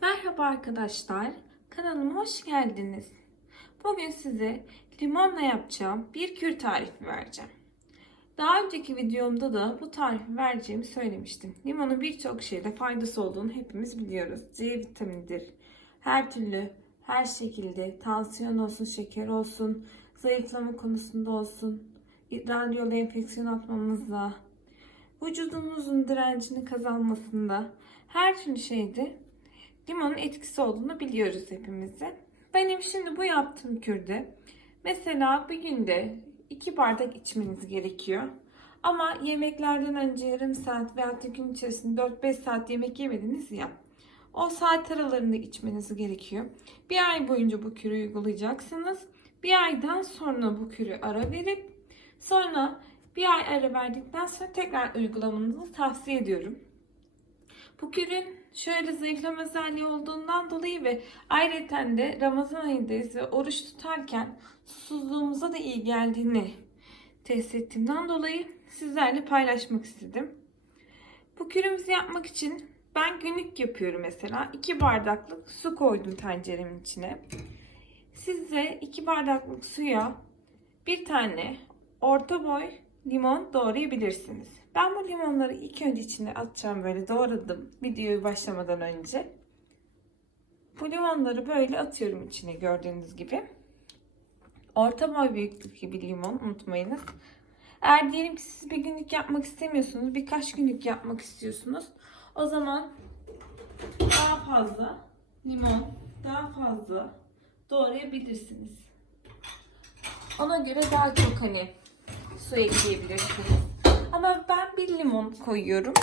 Merhaba arkadaşlar, kanalıma hoş geldiniz. Bugün size limonla yapacağım bir kür tarifi vereceğim. Daha önceki videomda da bu tarifi vereceğimi söylemiştim. Limonun birçok şeyde faydası olduğunu hepimiz biliyoruz. C vitaminidir. Her türlü, her şekilde tansiyon olsun, şeker olsun, zayıflama konusunda olsun, idrar yolu enfeksiyon atmamızda, vücudumuzun direncini kazanmasında, her türlü şeyde limonun etkisi olduğunu biliyoruz hepimizin. Benim şimdi bu yaptığım kürde mesela bir günde 2 bardak içmeniz gerekiyor. Ama yemeklerden önce yarım saat veya gün içerisinde 4-5 saat yemek yemediniz ya. O saat aralarında içmeniz gerekiyor. Bir ay boyunca bu kürü uygulayacaksınız. Bir aydan sonra bu kürü ara verip sonra bir ay ara verdikten sonra tekrar uygulamanızı tavsiye ediyorum. Bu kürün şöyle zayıflama özelliği olduğundan dolayı ve ayrıca de Ramazan ayındayız ve oruç tutarken susuzluğumuza da iyi geldiğini test ettiğimden dolayı sizlerle paylaşmak istedim. Bu kürümüzü yapmak için ben günlük yapıyorum mesela. 2 bardaklık su koydum tenceremin içine. Siz de 2 bardaklık suya bir tane orta boy limon doğrayabilirsiniz. Ben bu limonları ilk önce içine atacağım böyle doğradım videoyu başlamadan önce. Bu limonları böyle atıyorum içine gördüğünüz gibi. Orta boy büyüklük bir limon unutmayınız. Eğer diyelim ki siz bir günlük yapmak istemiyorsunuz, birkaç günlük yapmak istiyorsunuz. O zaman daha fazla limon, daha fazla doğrayabilirsiniz. Ona göre daha çok hani su ekleyebilirsiniz. Bir limon koyuyorum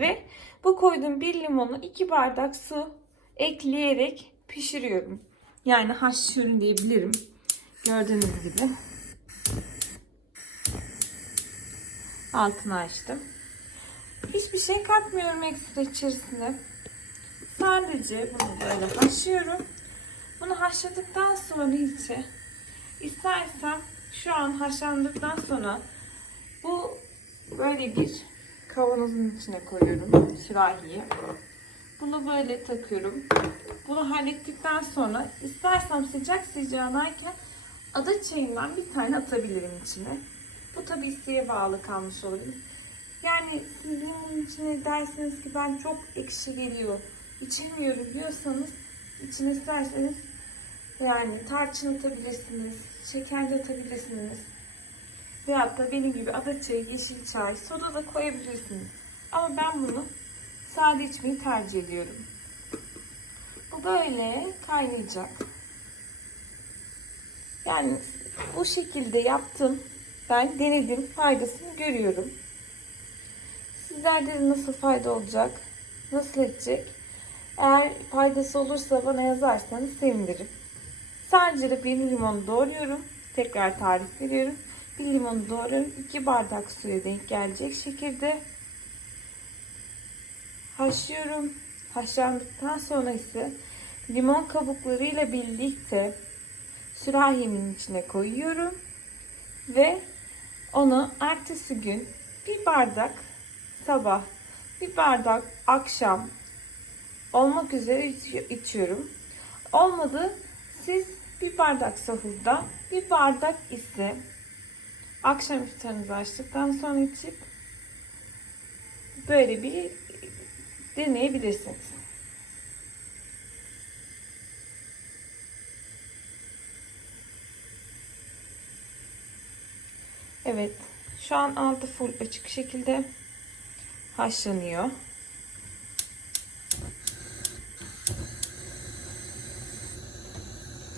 ve bu koyduğum bir limonu iki bardak su ekleyerek pişiriyorum. Yani haşlıyorum diyebilirim. Gördüğünüz gibi. Altını açtım. Hiçbir şey katmıyorum ekstra içerisine. Sadece bunu böyle haşlıyorum. Bunu haşladıktan sonra içe istersem şu an haşlandıktan sonra bu böyle bir kavanozun içine koyuyorum sürahiyi. Bunu böyle takıyorum. Bunu hallettikten sonra istersem sıcak sıcağınayken ada çayından bir tane atabilirim içine. Bu tabi isteğe bağlı kalmış olabilir. Yani siz limonun içine derseniz ki ben çok ekşi geliyor, içemiyorum diyorsanız içine isterseniz yani tarçın atabilirsiniz, şeker de atabilirsiniz. Veyahut da benim gibi ada çayı, yeşil çay, soda da koyabilirsiniz. Ama ben bunu sade içmeyi tercih ediyorum. Bu böyle kaynayacak. Yani bu şekilde yaptım. Ben denedim. Faydasını görüyorum. Sizlerde de nasıl fayda olacak? Nasıl edecek? Eğer faydası olursa bana yazarsanız sevinirim. Sadece de bir limon doğruyorum. Tekrar tarif veriyorum. Bir limonu doğruyorum. 2 bardak suya denk gelecek şekilde haşlıyorum. Haşlandıktan sonra ise limon kabuklarıyla birlikte sürahimin içine koyuyorum. Ve onu ertesi gün bir bardak sabah, bir bardak akşam olmak üzere içiyorum. Olmadı siz bir bardak sahurda, bir bardak ise akşam iftarınızı açtıktan sonra içip böyle bir deneyebilirsiniz. Evet. Şu an altı full açık şekilde haşlanıyor.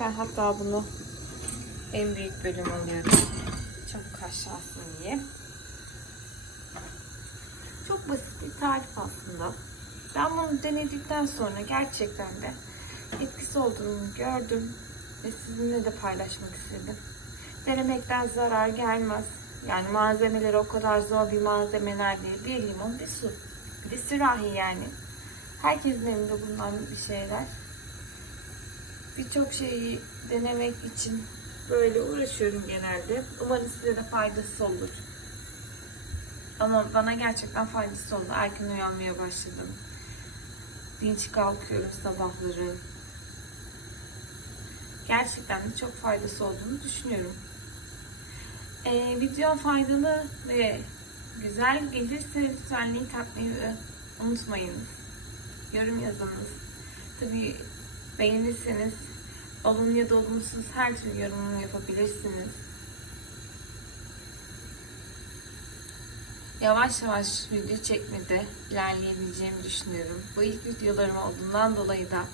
Ben hatta bunu en büyük bölüm alıyorum. Çok haşlansın diye. Çok basit bir tarif aslında. Ben bunu denedikten sonra gerçekten de etkisi olduğunu gördüm ve sizinle de paylaşmak istedim. Denemekten zarar gelmez. Yani malzemeleri o kadar zor bir malzemeler değil. Bir limon, bir su. Bir de sürahi yani. Herkesin elinde bulunan bir şeyler. Birçok şeyi denemek için böyle uğraşıyorum genelde. Umarım size de faydası olur. Ama bana gerçekten faydası oldu. Erken uyanmaya başladım. dinç kalkıyorum sabahları. Gerçekten de çok faydası olduğunu düşünüyorum. Ee, video faydalı ve güzel gelirse lütfen link atmayı unutmayınız. Yorum yazınız. Tabii beğenirseniz olumlu ya da olumsuz her türlü yorumumu yapabilirsiniz. Yavaş yavaş video çekmede ilerleyebileceğimi düşünüyorum. Bu ilk videolarım olduğundan dolayı da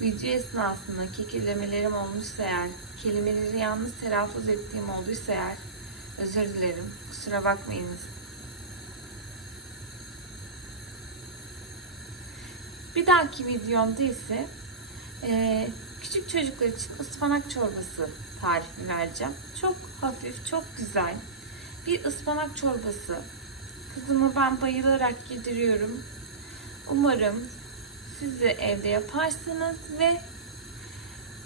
video esnasında kekelemelerim olmuşsa eğer, kelimeleri yanlış telaffuz ettiğim olduysa eğer özür dilerim. Kusura bakmayınız. Bir dahaki videomda ise eee, küçük çocuklar için ıspanak çorbası tarifi vereceğim. Çok hafif, çok güzel bir ıspanak çorbası. Kızıma ben bayılarak yediriyorum. Umarım siz de evde yaparsınız ve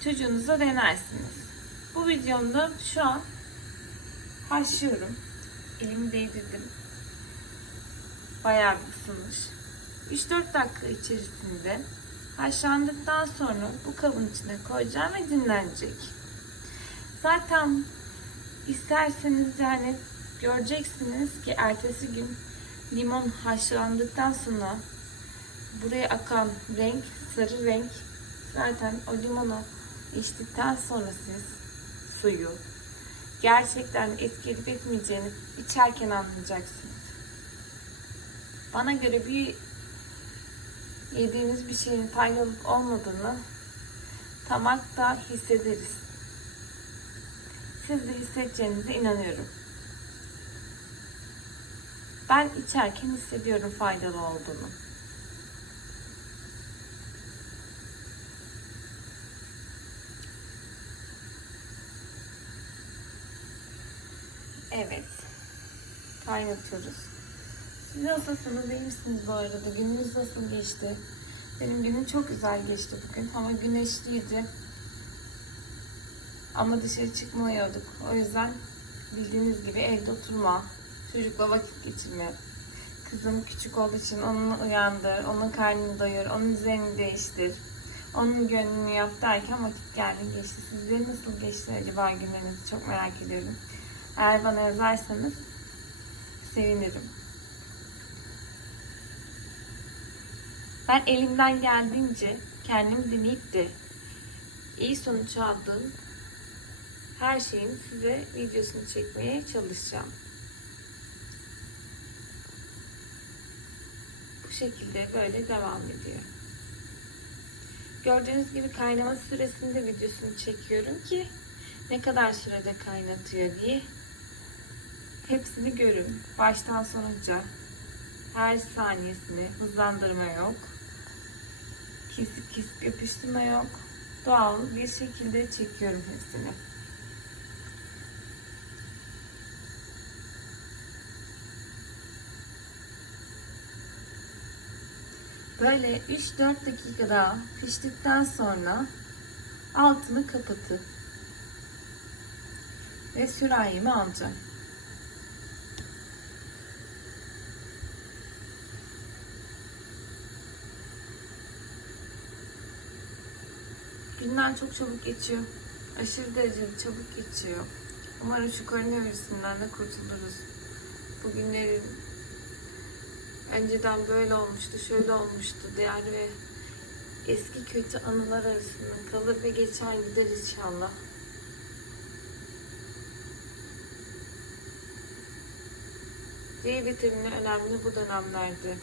çocuğunuza denersiniz. Bu videomda şu an haşlıyorum. Elimi değdirdim. Bayağı bir ısınmış. 3-4 dakika içerisinde haşlandıktan sonra bu kabın içine koyacağım ve dinlenecek. Zaten isterseniz yani göreceksiniz ki ertesi gün limon haşlandıktan sonra buraya akan renk, sarı renk zaten o limonu içtikten sonra siz suyu gerçekten etki edip etmeyeceğini içerken anlayacaksınız. Bana göre bir yediğiniz bir şeyin faydalı olmadığını tamakta hissederiz. Siz de hissedeceğinize inanıyorum. Ben içerken hissediyorum faydalı olduğunu. Evet. Kaynatıyoruz. Siz nasılsınız? İyi misiniz bu arada? Gününüz nasıl geçti? Benim günüm çok güzel geçti bugün. Hava güneşliydi. Ama dışarı çıkmıyorduk. O yüzden bildiğiniz gibi evde oturma, çocukla vakit geçirme. Kızım küçük olduğu için onu uyandır, onun karnını doyur, onun üzerini değiştir. Onun gönlünü yap derken vakit geldi geçti. Sizlerin nasıl geçti acaba günlerinizi çok merak ediyorum. Eğer bana yazarsanız sevinirim. Ben elimden geldiğince kendim dinleyip de iyi sonuç aldığım her şeyin size videosunu çekmeye çalışacağım. Bu şekilde böyle devam ediyor. Gördüğünüz gibi kaynama süresinde videosunu çekiyorum ki ne kadar sürede kaynatıyor diye hepsini görün. Baştan sonuca her saniyesini hızlandırma yok. Kesip kesip yapıştırma yok. Doğal bir şekilde çekiyorum hepsini. Böyle 3-4 dakika daha piştikten sonra altını kapatın. Ve sürahimi alacağım. Günler çok çabuk geçiyor. Aşırı derecede çabuk geçiyor. Umarım şu koronavirüsünden de kurtuluruz. Bugünlerin önceden böyle olmuştu, şöyle olmuştu değer ve eski kötü anılar arasında kalır ve geçer gider inşallah. D vitamini önemli bu dönemlerde.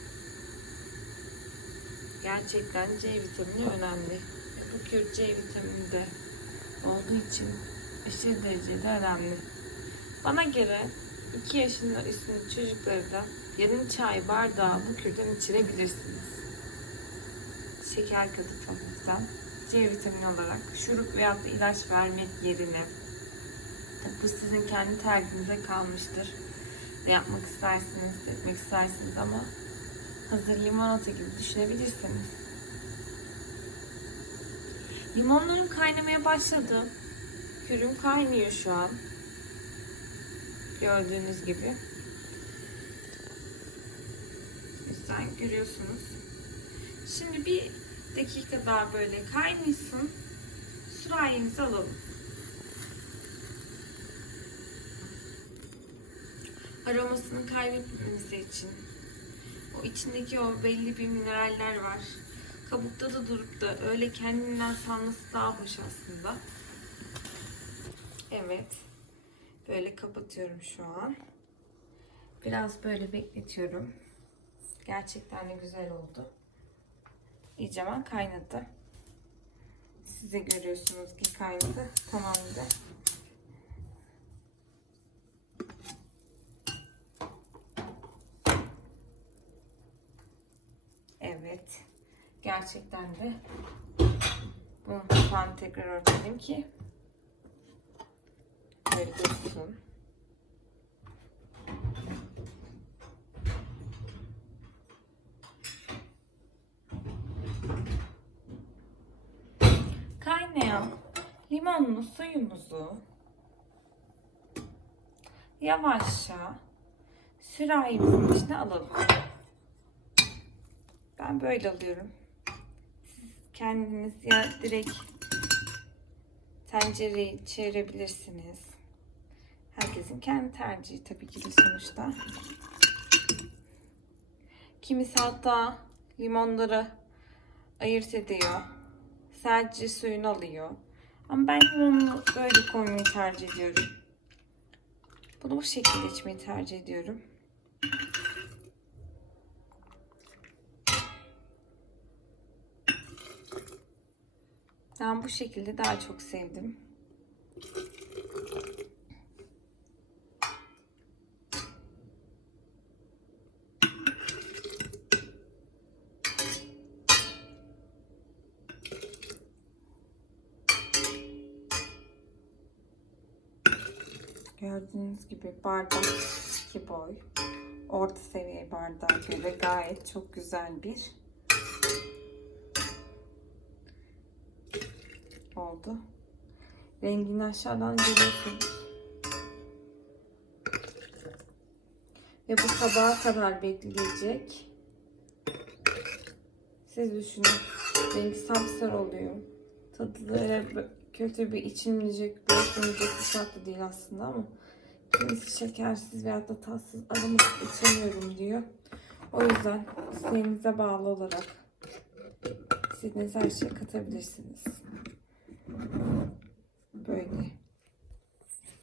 Gerçekten C vitamini önemli. Bu kür C vitamini de olduğu için aşırı derecede önemli. Bana göre 2 yaşında üstünde çocukları da yarım çay bardağı bu kürden içirebilirsiniz. Şeker hafiften C vitamini olarak şurup veya da ilaç vermek yerine bu sizin kendi tercihinize kalmıştır. Ne yapmak istersiniz, etmek istersiniz ama hazır limonata gibi düşünebilirsiniz. Limonlarım kaynamaya başladı. Kürüm kaynıyor şu an. Gördüğünüz gibi. Güzel görüyorsunuz. Şimdi bir dakika daha böyle kaynasın. Sürahimizi alalım. Aromasını kaybetmemesi için. O içindeki o belli bir mineraller var. Kabukta da durup da öyle kendinden salması daha hoş aslında. Evet. Böyle kapatıyorum şu an. Biraz böyle bekletiyorum. Gerçekten de güzel oldu. İyice hemen kaynadı. Siz de görüyorsunuz ki kaynadı. Tamamdır. Evet. Gerçekten de bunu kapağını tekrar örtelim ki böyle dursun. Kaynayan limonlu suyumuzu yavaşça sürahimizin içine alalım. Ben böyle alıyorum. Kendiniz ya direkt tencereyi çevirebilirsiniz. Herkesin kendi tercihi tabii ki de sonuçta. Kimisi hatta limonları ayırt ediyor. Sadece suyunu alıyor. Ama ben limonunu böyle koymayı tercih ediyorum. Bunu bu şekilde içmeyi tercih ediyorum. Ben bu şekilde daha çok sevdim. Gördüğünüz gibi bardak iki boy. Orta seviye bardağa göre gayet çok güzel bir oldu. Rengini aşağıdan görüyorsunuz. Ve bu sabaha kadar bekleyecek. Siz düşünün. Rengi sapsarı oluyor. Tadı da kötü bir içilmeyecek, bırakılmayacak bir tatlı değil aslında ama kimisi şekersiz veyahut da tatsız aromasız içemiyorum diyor. O yüzden isteğinize bağlı olarak istediğiniz her şeyi katabilirsiniz. Böyle.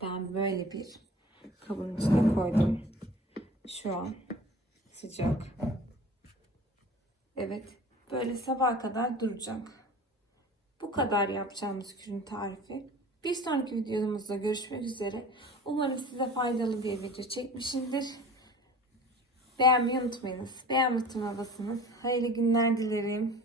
Ben böyle bir kabın içine koydum. Şu an sıcak. Evet. Böyle sabaha kadar duracak. Bu kadar yapacağımız kürün tarifi. Bir sonraki videomuzda görüşmek üzere. Umarım size faydalı bir video çekmişimdir. Beğenmeyi unutmayınız. Beğen butonuna basınız. Hayırlı günler dilerim.